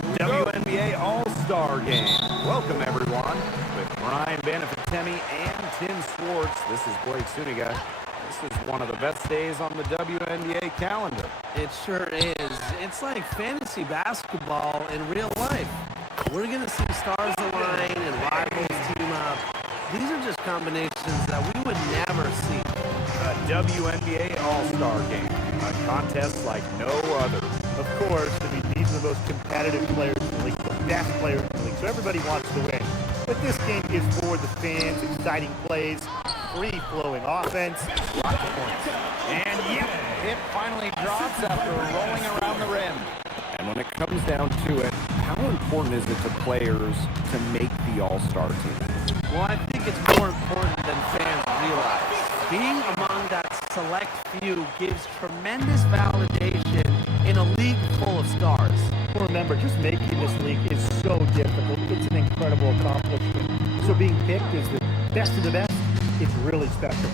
the WNBA All-Star Game. Welcome, everyone. With Brian Banafitemi and Tim Swartz, this is Blake Suniga. This is one of the best days on the WNBA calendar. It sure is. It's like fantasy basketball in real life. We're going to see stars align and rivals team up. These are just combinations that we would never see. A WNBA All-Star Game. A contest like no other. Of course, these are the most competitive players in the league, the best players in the league, so everybody wants to win. But this game is for the fans, exciting plays, free-flowing offense, lots of points. And yep, it finally drops after rolling around the rim. And when it comes down to it, how important is it to players to make the All-Star team? Well, I think it's more important than fans realize. Being among that select few gives tremendous validation in a league full of stars. Well, remember, just making this league is so difficult. It's an incredible accomplishment. So being picked as the best of the best, it's really special.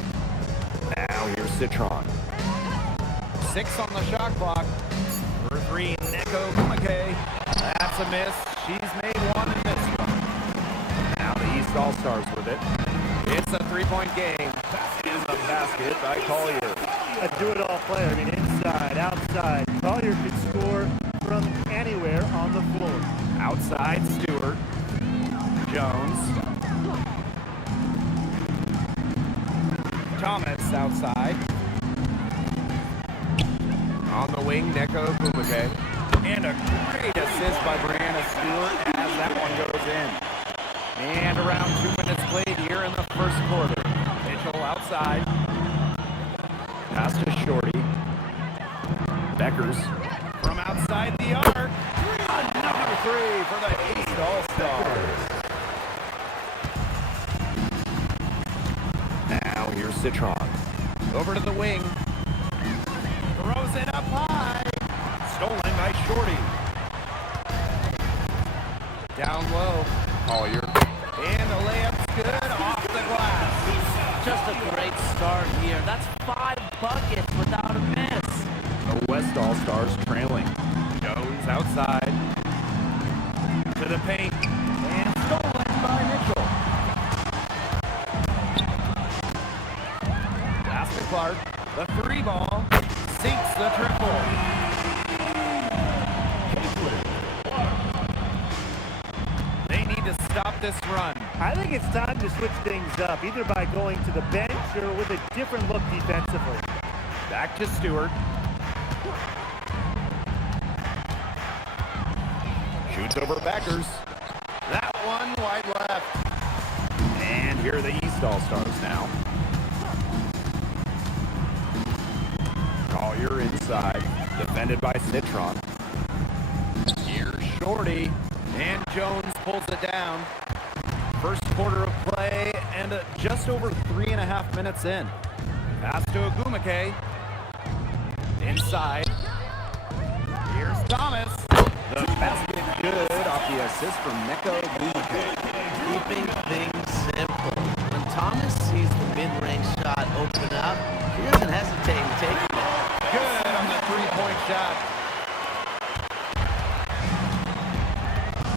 Now here's Citron. 6 on the shot clock. For 3, Wnba. That's a miss. She's made one in this one. Now the East All-Stars with it. It's a 3-point game. In the basket by Collier. A do-it-all player. I mean, inside, outside. Collier could score from anywhere on the floor. Outside, Stewart. Jones. Thomas outside. On the wing, Wnba. And a great assist by Brianna Stewart as that one goes in. And around 2 minutes played here in the first quarter. Mitchell outside. Pass to Shorty. Beckers from outside the arc. Number 3 for the East All-Stars. Now here's Citron. Over to the wing. Throws it up high. Stolen by Shorty. Down low. Collier. And the layup's good off the glass. Just a great start here. That's 5 buckets without a miss. The West All-Stars trailing. Jones outside. To the paint. And stolen by Mitchell. Pass to Clark. The 3 ball. Sinks the triple. They need to stop this run. I think it's time to switch things up, either by going to the bench or with a different look defensively. Back to Stewart. Shoots over Beckers. That one wide left. And here are the East All-Stars now. Collier inside. Defended by Citron. Here's Shorty. And Jones pulls it down. First quarter of play and just over 3.5 minutes in. Pass to Wnba. Inside. Here's Thomas. The basket good off the assist from Wnba. Keeping things simple. When Thomas sees the mid-range shot open up, he doesn't hesitate in taking it. Good on the 3-point shot.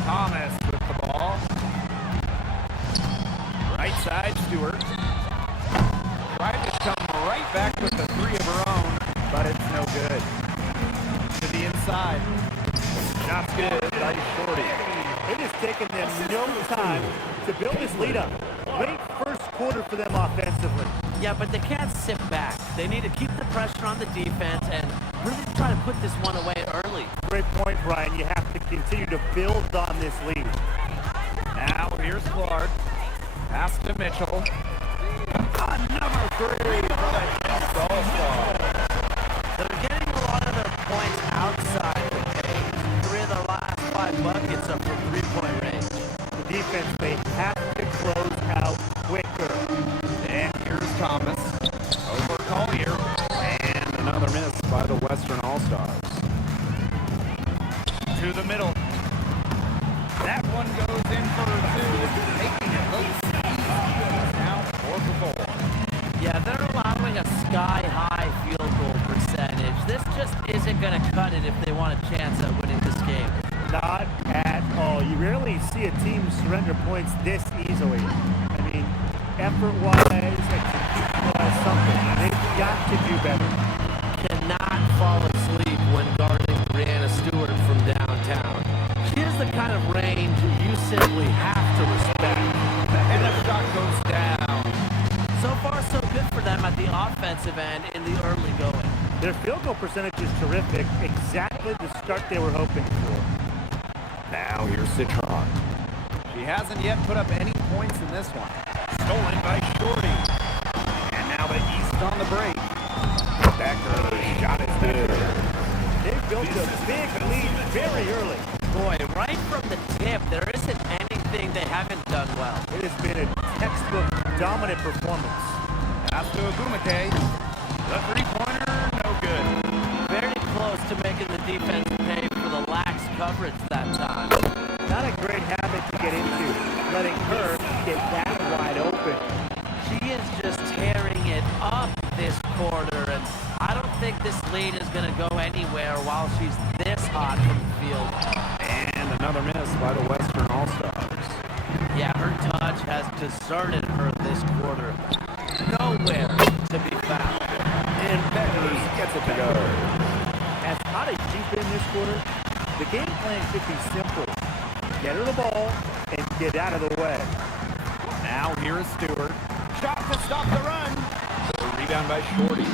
Thomas with the ball. Right side, Stewart. Tried to come right back with the 3 of her own, but it's no good. To the inside. Shot's good by Shorty. It has taken them no time to build this lead up. Great first quarter for them offensively. Yeah, but they can't sit back. They need to keep the pressure on the defense and really try to put this one away early. Great point, Brian. You have to continue to build on this lead. Now here's Clark. Pass to Mitchell. Number 3 for the East All-Star. They're getting a lot of their points outside the paint. 3 of their last 5 buckets are from 3-point range. The defense may have to close out quicker. And here's Thomas. Over Collier. And another miss by the Western All-Stars. To the middle. That one goes in for 2, making it look now 4 for 4. Yeah, they're allowing a sky-high field goal percentage. This just isn't going to cut it if they want a chance at winning this game. Not at all. You rarely see a team surrender points this easily. I mean, effort-wise, execution-wise, something. They've got to do better. Cannot fall asleep when guarding Brianna Stewart from downtown. She has the kind of range you simply have to respect. And the shot goes down. So far, so good for them at the offensive end in the early going. Their field goal percentage is terrific. Exactly the start they were hoping for. Now here's Citron. She hasn't yet put up any points in this one. Stolen by Shorty. And now the East on the break. Becker's shot is good. They built a big lead very early. Boy, right from the tip, there isn't anything they haven't done well. It has been a textbook dominant performance. Pass to Wnba. The three-pointer, no good. Very close to making the defense pay for the lax coverage that time. Not a great habit to get into, letting her get that wide open. She is just tearing it up this quarter, and I don't think this lead is going to go anywhere while she's this hot from the field. And another miss by the Western All-Stars. Yeah, her touch has deserted her this quarter. Nowhere to be found. And Beckers gets it to go. As hot as she's been this quarter, the game plan should be simple. Get her the ball and get out of the way. Now here is Stewart. Shot to stop the run. The rebound by Shorty.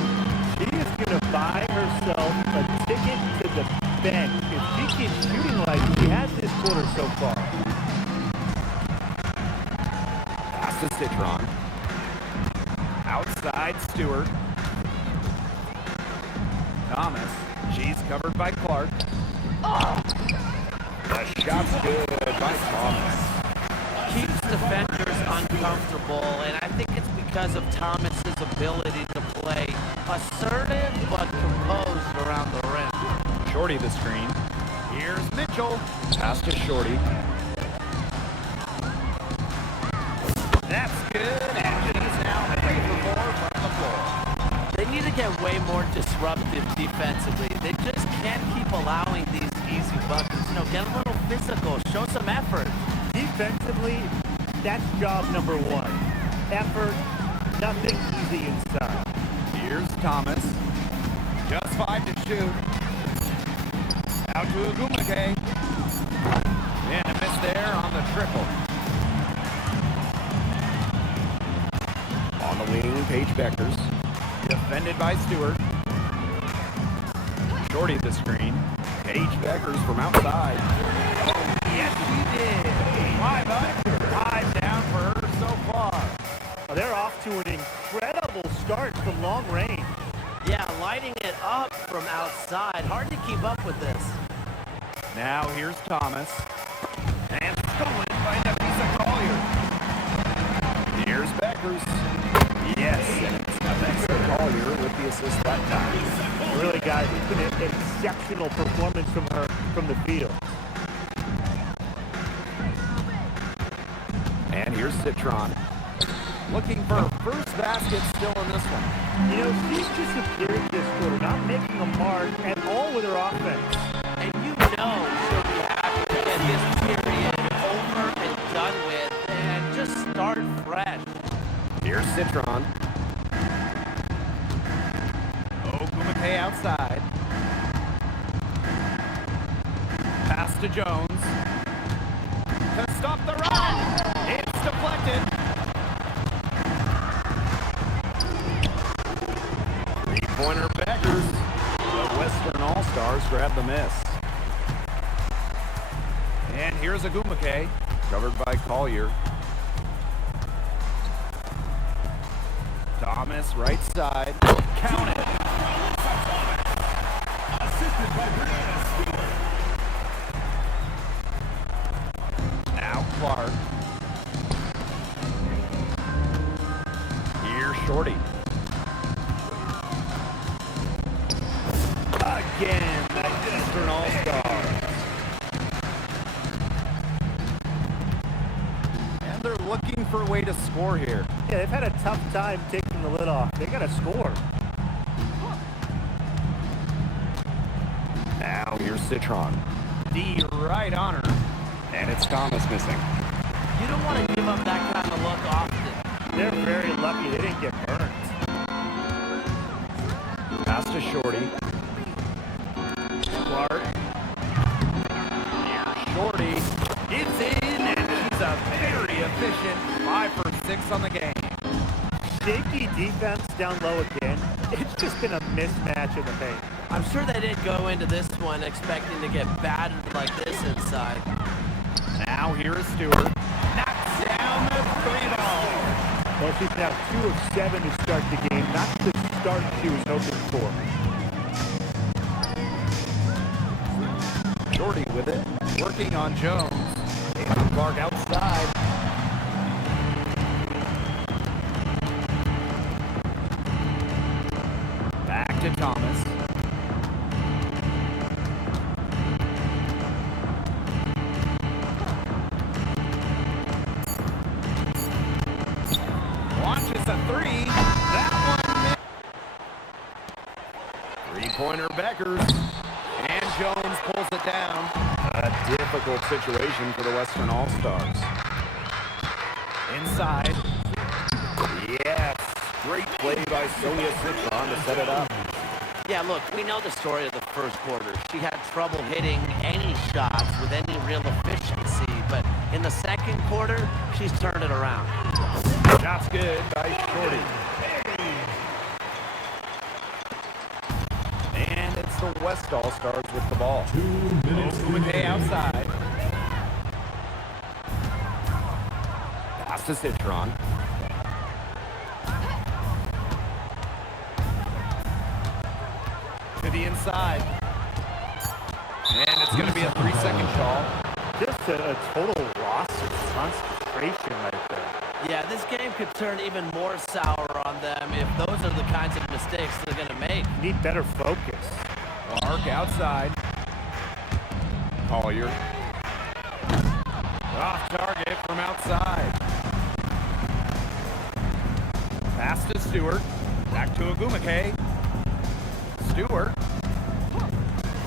She is going to buy herself a ticket to the bench if she keeps shooting like she has this quarter so far. Pass to Citron. Outside Stewart. Thomas. She's covered by Clark. The shot's good by Thomas. Keeps defenders uncomfortable, and I think it's because of Thomas's ability to play assertive but composed around the rim. Shorty the screen. Here's Mitchell. Pass to Shorty. That's good, and she's now 3 for 4 from the floor. They need to get way more disruptive defensively. They just can't keep allowing these easy buckets. You know, get a little physical, show some effort. Defensively, that's job number one. Effort, nothing easy inside. Here's Thomas. Just 5 to shoot. Out to Wnba. And a miss there on the triple. On the wing, Paige Beckers. Defended by Stewart. Shorty the screen. Paige Beckers from outside. Oh, yes, she did. 5 under. 5 down for her so far. Well, they're off to an incredible start from long range. Yeah, lighting it up from outside. Hard to keep up with this. Now here's Thomas. And stolen by Nafisa Collier. Here's Beckers. Yes, and it's Nafisa Collier with the assist that time. Really, guys, it's been an exceptional performance from her from the field. And here's Citron. Looking for her first basket still in this one. You know, she's disappeared this quarter, not making a mark at all with her offense. And you know she'll be happy to get this period over and done with and just start fresh. Here's Citron. Wnba outside. Pass to Jones. To stop the run. It's deflected. Three-pointer Beckers. The Western All-Stars grab the miss. And here's Wnba, covered by Collier. Thomas, right side. Count it. Assisted by Brianna Stewart. Now Clark. Here's Shorty. Again, the Western All-Stars. And they're looking for a way to score here. Yeah, they've had a tough time taking the lid off. They got to score. Now here's Citron. D right on her. And it's Thomas missing. You don't want to give up that kind of look often. They're very lucky they didn't get burned. Pass to Shorty. Clark. Here's Shorty. It's in, and she's a very efficient 5 for 6 on the game. Shaky defense down low again. It's just been a mismatch in the paint. I'm sure they didn't go into this one expecting to get battered like this inside. Now here is Stewart. Knocks down the 3-ball. Well, she's now 2 of 7 to start the game. Not the start she was hoping for. Shorty with it. Working on Jones. And Clark outside. Back to Thomas. Launches a 3. That one missed. Three-pointer Beckers. And Jones pulls it down. A difficult situation for the Western All-Stars. Inside. Yes. Great play by Sonia Citron to set it up. Yeah, look, we know the story of the first quarter. She had trouble hitting any shots with any real efficiency, but in the second quarter, she's turned it around. Shot's good by Shorty. And it's the West All-Stars with the ball. 2 minutes. Wnba outside. Pass to Citron. To the inside. And it's going to be a 3-second call. Just a total loss of concentration right there. Yeah, this game could turn even more sour on them if those are the kinds of mistakes they're going to make. Need better focus. Clark outside. Collier. Off target from outside. Pass to Stewart. Back to Wnba. Stewart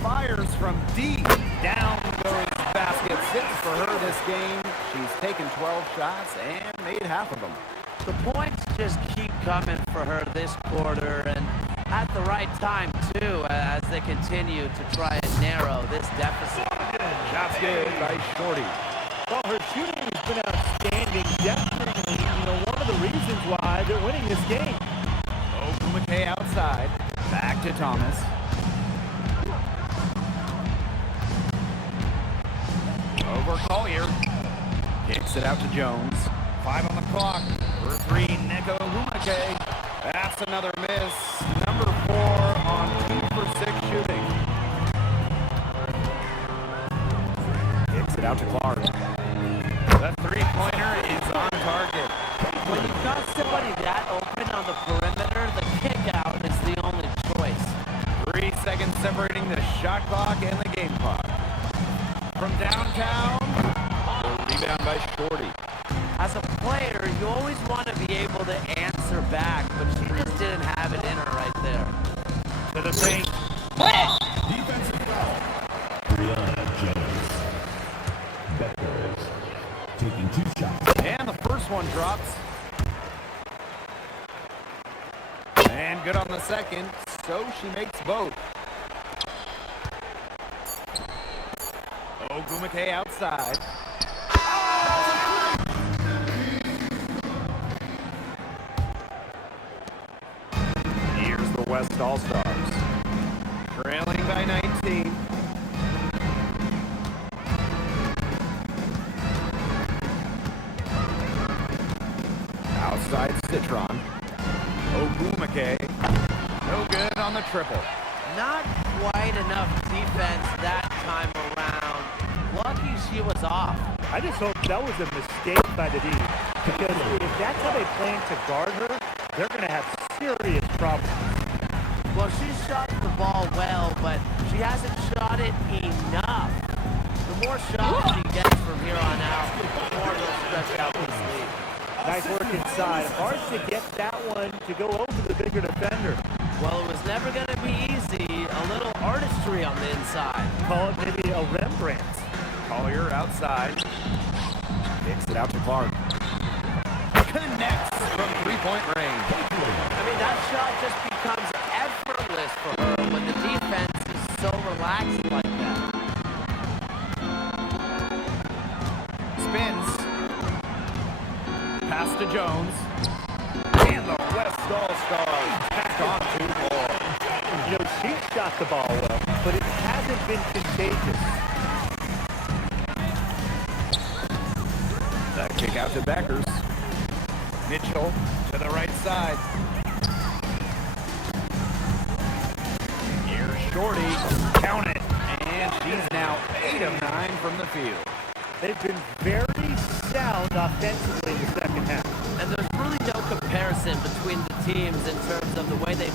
fires from deep. Down goes basket. 6 for her this game. She's taken 12 shots and made half of them. The points just keep coming for her this quarter, and at the right time, too, as they continue to try and narrow this deficit. Shots good by Shorty. Well, her shooting has been outstanding. Definitely, one of the reasons why they're winning this game. Wnba outside. Back to Thomas. Over Collier. Kicks it out to Jones. 5 on the clock. For 3, Neko Wnba. That's another miss. Number 4 on 2 for 6 shooting. Kicks it out to Clark. The 3-pointer is on target. When you've got somebody that open on the perimeter, the kick out is the only choice. 3 seconds separating the shot clock and the game clock. From downtown, the rebound by Shorty. As a player, you always want to be able to answer back, but she just didn't have it in her right there. To the paint. Defensive foul. Brianna Jones. Beckers taking 2 shots. And the first one drops. And good on the second, so she makes both. Wnba outside. Here's the West All-Stars. Trailing by 19. Outside Citron. Wnba. No good on the triple. Not quite enough defense that time around. Lucky she was off. I just hope that was a mistake by the D. Because if that's how they plan to guard her, they're going to have serious problems. Well, she shot the ball well, but she hasn't shot it enough. The more shots she gets from here on out, the more they'll stretch out this lead. Nice work inside. Hard to get that one to go over the bigger defender. Well, it was never going to be easy. A a little artistry on the inside. Call it maybe a Rembrandt. Collier outside. Kicks it out to Clark. Connects from three-point range. I mean, that shot just becomes effortless for her when the defense is so relaxed like that. Spins. Pass to Jones. And the West All-Stars tack on 2 more. You know, she shot the ball well, but it hasn't been contagious. The kick out to Beckers. Mitchell to the right side. Here's Shorty. Count it. And she's now 8 of 9 from the field. They've been very sound offensively in the second half. And there's really no comparison between the teams in terms of the way they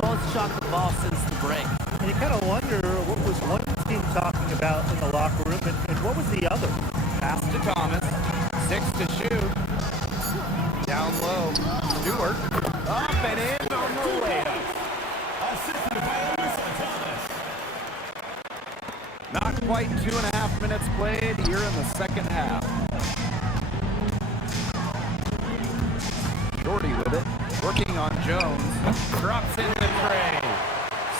both shot the ball since the break. And you kind of wonder what was one team talking about in the locker room and what was the other? Pass to Thomas. 6 to shoot. Down low. Stewart. Up and in on the layup. Assisted by Alyssa Thomas. Not quite 2.5 minutes played here in the second half. Shorty with it. Working on Jones. Drops in the tray.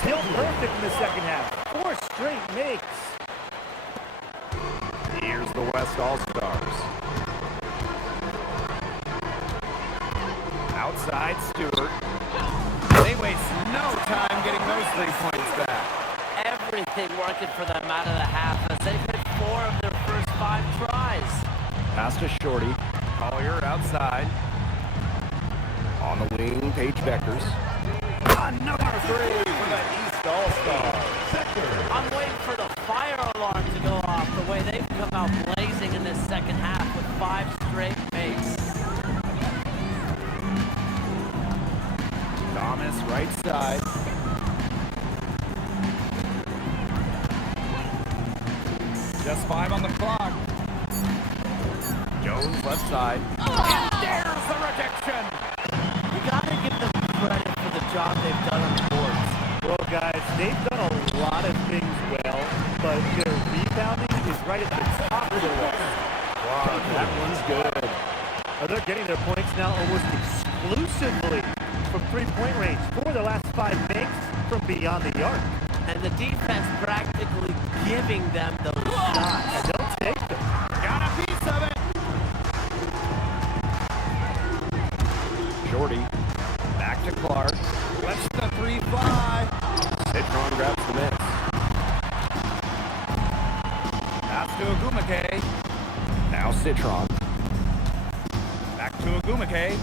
Still perfect in the second half. 4 straight makes. Here's the West All-Stars. Outside Stewart. They waste no time getting those 3 points back. Everything working for them out of the half as they've hit 4 of their first 5 tries. Pass to Shorty. Collier outside. On the wing, Paige Beckers. Another 3 for the East All-Stars. I'm waiting for the fire alarm to go off the way they've come out blazing in this second half with 5 straight makes. Thomas right side. Just 5 on the clock. Jones left side. And there's the rejection. You gotta give them credit for the job they've done on the boards. Well, guys, they've done a lot of things well, but their rebounding is right at the top of the list. Wow, that one's good. They're getting their points now almost exclusively from three-point range. 4 of the last 5 makes from beyond the arc. And the defense practically giving them those shots. And they'll take them. Got a piece of it. Shorty. Back to Clark. Lets the 3 fly. Citron grabs the miss. Pass to Wnba. Now Citron. Back to Wnba.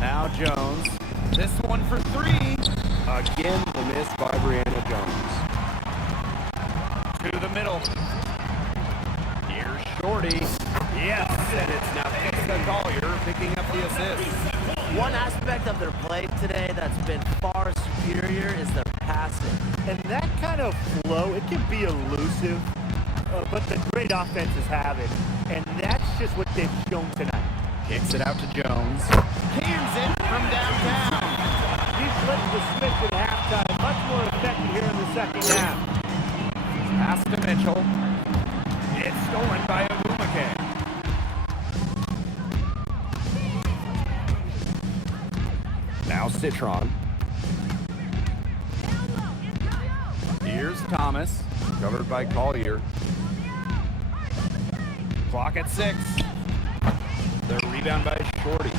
Now Jones. This one for 3. Again, the miss by Brianna Jones. To the middle. Here's Shorty. Yes, and it's now Lisa Collier picking up the assist. One aspect of their play today that's been far superior is their passing. And that kind of flow, it can be elusive, but the great offenses have it. And that's just what they've shown tonight. Kicks it out to Jones. Cans it from downtown. He flipped the switch at halftime. Much more effective here in the second half. Pass to Mitchell. It's stolen by Wnba. Now Citron. Here's Thomas. Covered by Collier. Clock at 6. The rebound by Shorty.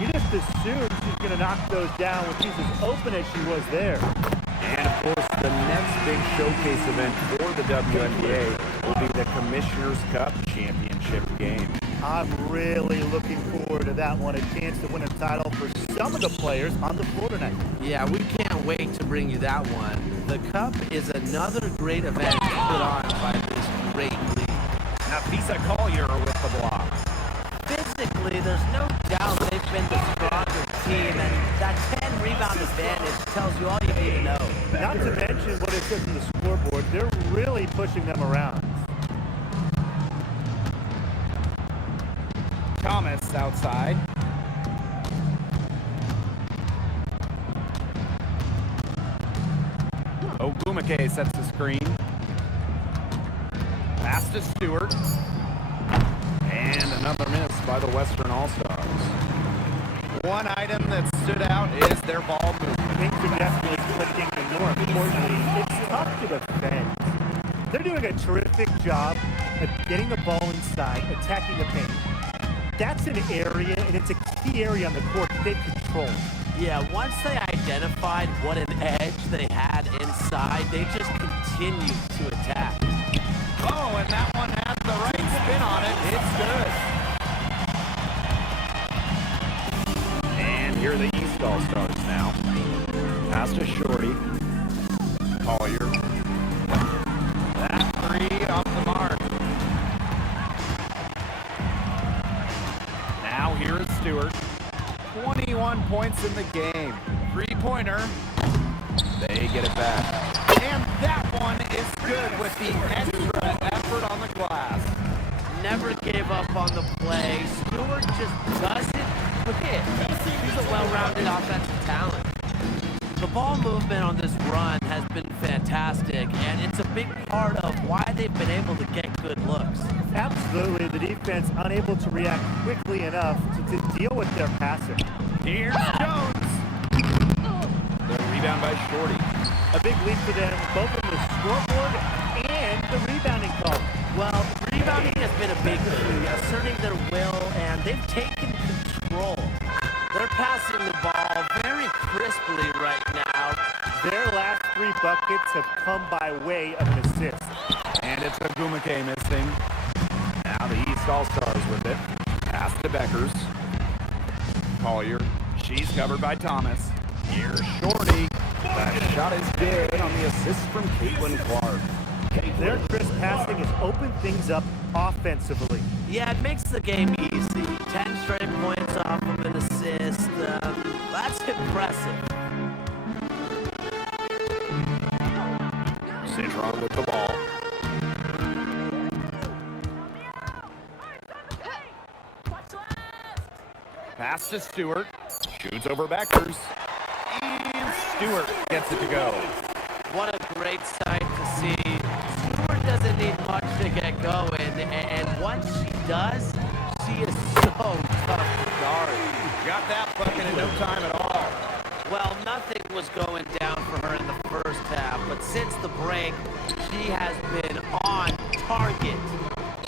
You just assume she's going to knock those down when she's as open as she was there. And of course, the next big showcase event for the WNBA will be the Commissioner's Cup Championship game. I'm really looking forward to that one. A chance to win a title for some of the players on the floor tonight. Yeah, we can't wait to bring you that one. The Cup is another great event put on by this great league. Nafisa Collier with the block. Physically, there's no doubt they've been the stronger team, and that 10 rebound advantage tells you all you need to know. Not to mention what it says on the scoreboard, they're really pushing them around. Thomas outside. Wnba Ogumake sets the screen. Pass to Stewart. And another miss by the Western All-Stars. One item that stood out is their ball movement. Things are definitely clicking, and more importantly, it's tough to defend. They're doing a terrific job of getting the ball inside, attacking the paint. That's an area, and it's a key area on the court that they control. Yeah, once they identified what an edge they had inside, they just continued to attack. Oh, and that one has the right spin on it. It's good. And here are the East All-Stars now. Pass to Shorty. Collier. That three off the mark. Now here is Stewart. 21 points in the game. Three-pointer. They get it back. And that one is good with the extra effort on the glass. Never gave up on the play. Stewart just doesn't quit. He's a well-rounded offensive talent. The ball movement on this run has been fantastic, and it's a big part of why they've been able to get good looks. Absolutely, the defense unable to react quickly enough to deal with their passing. Here's Jones. The rebound by Shorty. A big lead for them, both on the scoreboard and the rebounding call. Well, rebounding has been a big key, asserting their will, and they've taken control. They're passing the ball very crisply right now. Their last three buckets have come by way of an assist. And it's Ogumake missing. Now the East All-Stars with it. Pass to Beckers. Collier. She's covered by Thomas. Here's Shorty. That shot is good on the assist from Caitlin Clark. Their crisp passing has opened things up offensively. Yeah, it makes the game easy. 10 straight points off of an assist. That's impressive. Citron with the ball. Pass to Stewart. Shoots over Beckers. And Stewart gets it to go. What a great sight to see. Stewart doesn't need much to get going, and once she does, she is so tough to guard. Got that bucket in no time at all. Well, nothing was going down for her in the first half, but since the break, she has been on target.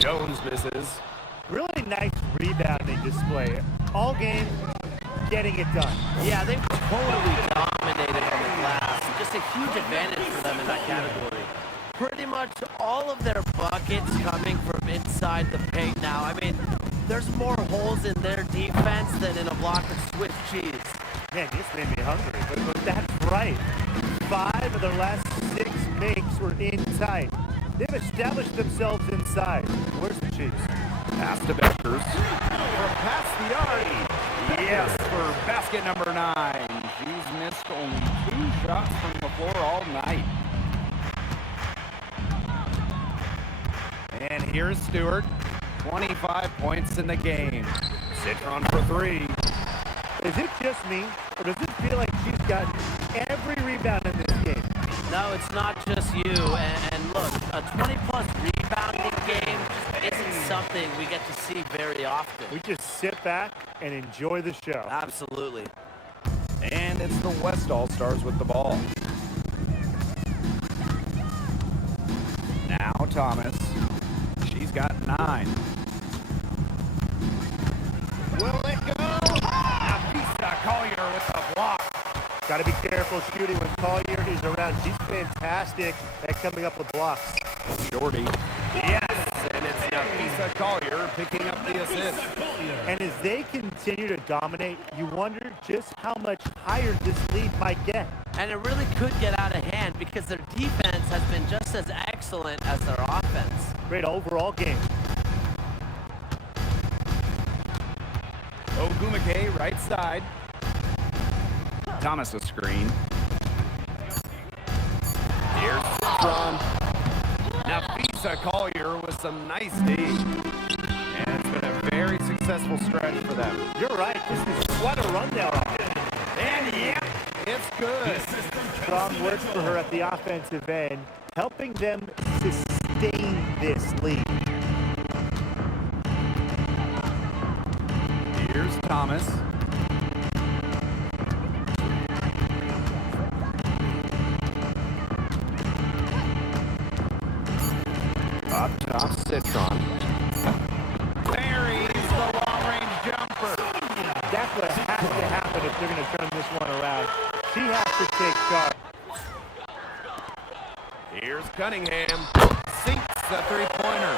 Jones misses. Really nice rebounding display. All game, getting it done. Yeah, they've totally dominated on the glass. Just a huge advantage for them in that category. Pretty much all of their buckets coming from inside the paint now. I mean, there's more holes in their defense than in a block of Swiss cheese. Man, this made me hungry, but that's right. 5 of their last 6 makes were inside. They've established themselves inside. Where's the cheese? Pass to Beckers. From past the arc. Yes, for basket number 9. She's missed only 2 shots from the floor all night. And here's Stewart. 25 points in the game. Citron for 3. Is it just me, or does it feel like she's gotten every rebound in this game? No, it's not just you. And look, a 20-plus rebounding game just isn't something we get to see very often. We just sit back and enjoy the show. Absolutely. And it's the West All-Stars with the ball. Now Thomas. She's got 9. Will it go? Nafisa Collier with the block. Got to be careful shooting when Collier is around. She's fantastic at coming up with blocks. Shorty. Yes, and it's Nafisa Collier picking up the assist. And as they continue to dominate, you wonder just how much higher this lead might get. And it really could get out of hand because their defense has been just as excellent as their offense. Great overall game. Ogumake right side. Thomas a screen. Here's Citron. Nafisa Collier with some nice D. And it's been a very successful stretch for them. You're right. This is quite a rundown. And yeah, It's good. Strong work for her at the offensive end, helping them sustain this lead. Here's Thomas. Up top, Citron. Buries the long-range jumper. That's what has to happen if they're going to turn this one around. She has to take charge. Here's Cunningham. Sinks the three-pointer.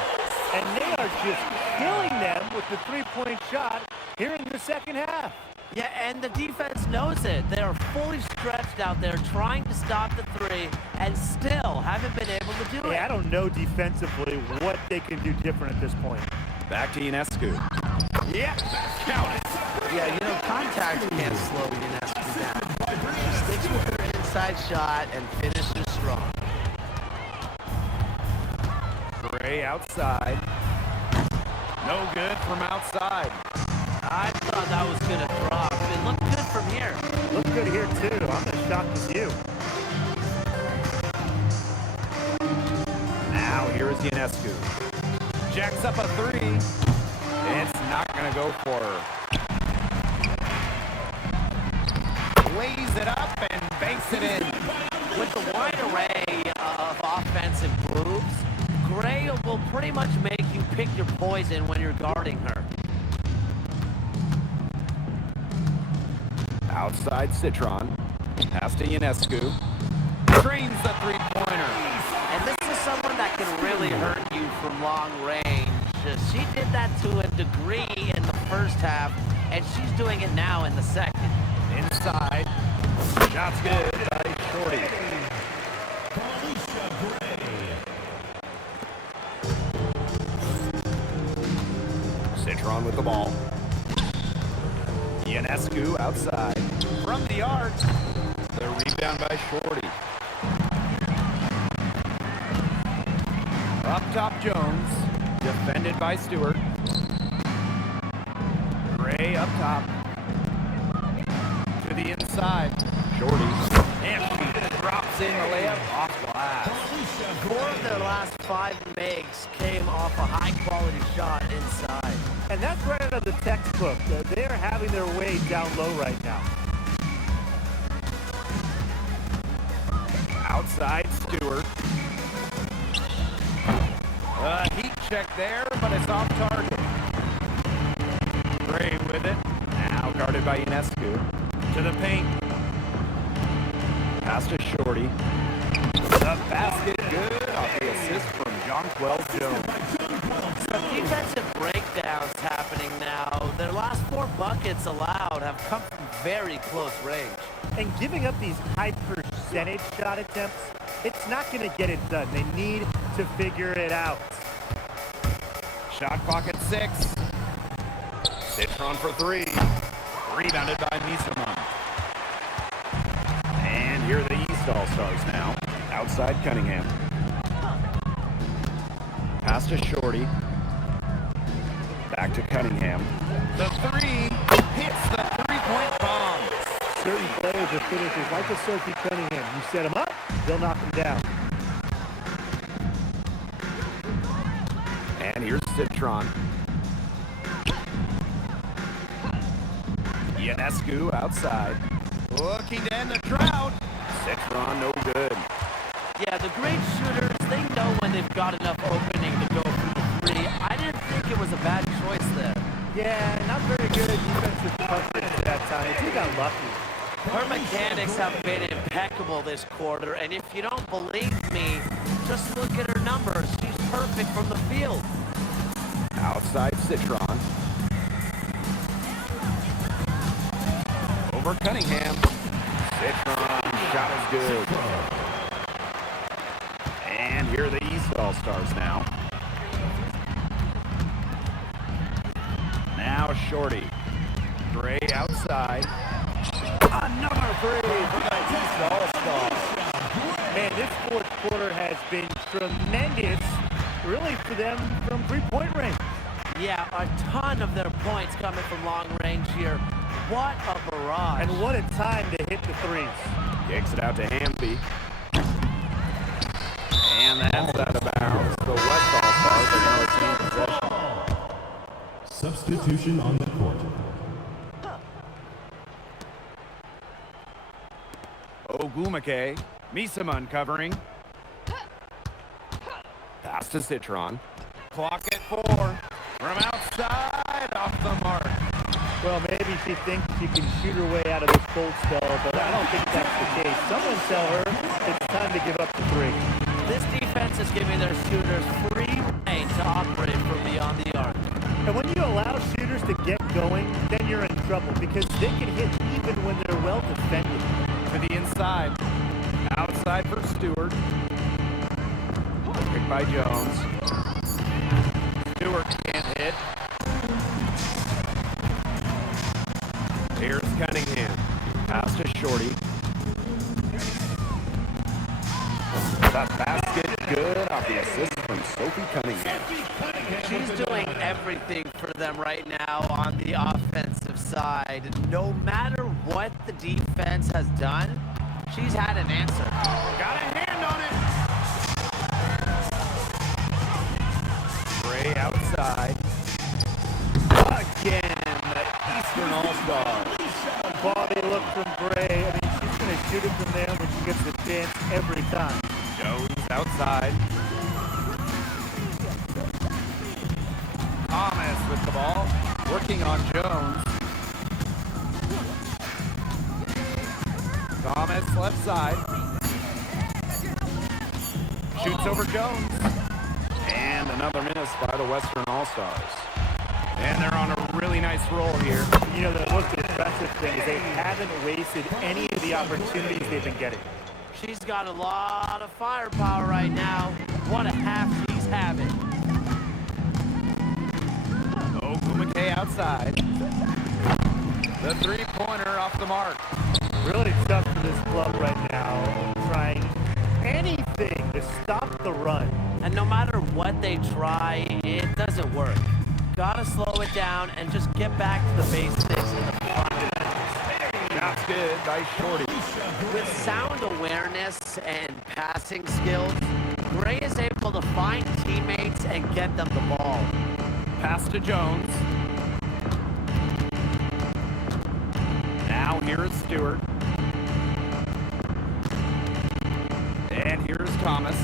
And they are just killing them with the three-point shot here in the second half. Yeah, and the defense knows it. They are fully stretched out there trying to stop the three and still haven't been able to do it. Yeah, I don't know defensively what they can do different at this point. Back to Ionescu. Yeah, count it. Yeah, you know, contact can't slow Ionescu down. She sticks with her inside shot and finishes strong. Gray outside. No good from outside. I thought that was going to drop. It looked good from here. Look good here, too. I'm as shocked as you. Now here is Ionescu. Jacks up a three. It's not going to go for her. Lays it up and banks it in. With the wide array of offensive moves, Gray will pretty much make you pick your poison when you're guarding her. Outside Citron. Pass to Ionescu. Drains the three-pointer. And this is someone that can really hurt you from long range. She did that to a degree in the first half, and she's doing it now in the second. Inside. Shot's good by Shorty. Citron with the ball. Ionescu outside. From the arc. The rebound by Shorty. Up top Jones. Defended by Stewart. Gray up top. To the inside. Shorty. And she drops in the layup off glass. 4 of their last 5 makes came off a high-quality shot inside. And that's right out of the textbook. They are having their way down low right now. Outside Stewart. Heat check there, but it's off target. Gray with it. Now guarded by Ionescu. To the paint. Pass to Shorty. The basket good off the assist from Jonquel Jones. Some defensive breakdowns happening now. Their last 4 buckets allowed have come from very close range. And giving up these high percentage shot attempts, it's not going to get it done. They need to figure it out. Shot clock at 6. Citron for 3. Rebounded by Misaman. And here are the East All-Stars now. Outside Cunningham. Pass to Shorty. Back to Cunningham. The 3 hits the three-point bomb. Certain players are finishers like a Sophie Cunningham. You set them up, they'll knock them down. And here's Citron. Ionescu outside. Looking to end the drought. Citron no good. Yeah, the great shooters, they know when they've got enough opening to go for the 3. I didn't think it was a bad choice there. Yeah, not very good defensive coverage at that time. He got lucky. Her mechanics have been impeccable this quarter, and if you don't believe me, just look at her numbers. She's perfect from the field. Outside Citron. Over Cunningham. Citron shot is good. And here are the East All-Stars now. Now Shorty. Gray outside. Another 3 for the East All-Stars. Man, this fourth quarter has been tremendous, really, for them from three-point range. Yeah, a ton of their points coming from long range here. What a barrage. And what a time to hit the threes. Kicks it out to Wnba. And that's out of bounds. The West All-Stars are going to retain possession. Substitution on the court. Wnba. Misama covering. Pass to Citron. Clock at 4. From outside, off the mark. Well, maybe she thinks she can shoot her way out of this cold spell, but I don't think that's the case. Someone tell her it's time to give up the 3. This defense is giving their shooters free reign to operate from beyond the arc. And when you allow shooters to get going, then you're in trouble because they can hit even when they're well defended. To the inside. Outside for Stewart. Picked by Jones. Stewart can't hit. Here's Cunningham. Pass to Shorty. The basket, good off the assist from Sophie Cunningham. She's doing everything for them right now on the offensive side. No matter what the defense has done, she's had an answer. Got a hand on it. Gray outside. Again, the Eastern All-Star. Quality look from Gray. I mean, she's going to shoot it from there when she gets the chance every time. Jones outside. Thomas with the ball. Working on Jones. Thomas left side. Shoots over Jones. And another miss by the Western All-Stars. And they're on a really nice roll here. You know, the most impressive thing is they haven't wasted any of the opportunities they've been getting. She's got a lot of firepower right now. What a half she's having. Wnba outside. The three-pointer off the mark. Really tough for this club right now, trying anything to stop the run. And no matter what they try, it doesn't work. Gotta slow it down and just get back to the basics in the fundamentals. That's good by Shorty. With sound awareness and passing skills, Gray is able to find teammates and get them the ball. Pass to Jones. Now here is Stewart. And here's Thomas.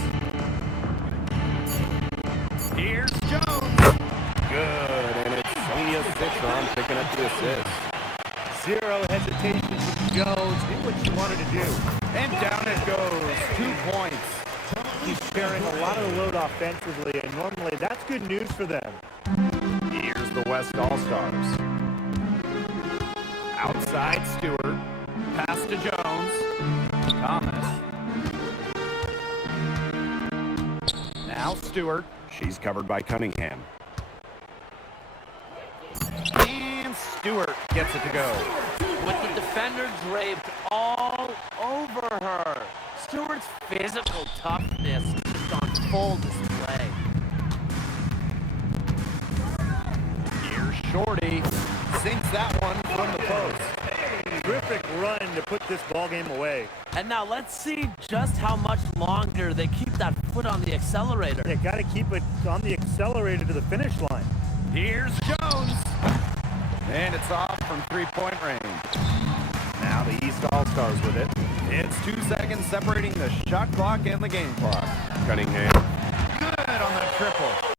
Here's Jones. Good, and it's Sonia Citron picking up the assist. Zero hesitation from Jones. Did what she wanted to do. And down it goes. 2 points. He's carrying a lot of load offensively, and normally that's good news for them. Here's the West All-Stars. Outside Stewart. Pass to Jones. Thomas. Now Stewart. She's covered by Cunningham. And Stewart gets it to go. With the defender draped all over her, Stewart's physical toughness is just on full display. Here's Shorty. Sinks that one from the post. Terrific run to put this ball game away. And now let's see just how much longer they keep that foot on the accelerator. They got to keep it on the accelerator to the finish line. Here's Jones. And it's off from three-point range. Now the East All-Stars with it. It's 2 seconds separating the shot clock and the game clock. Cunningham. Good on the triple.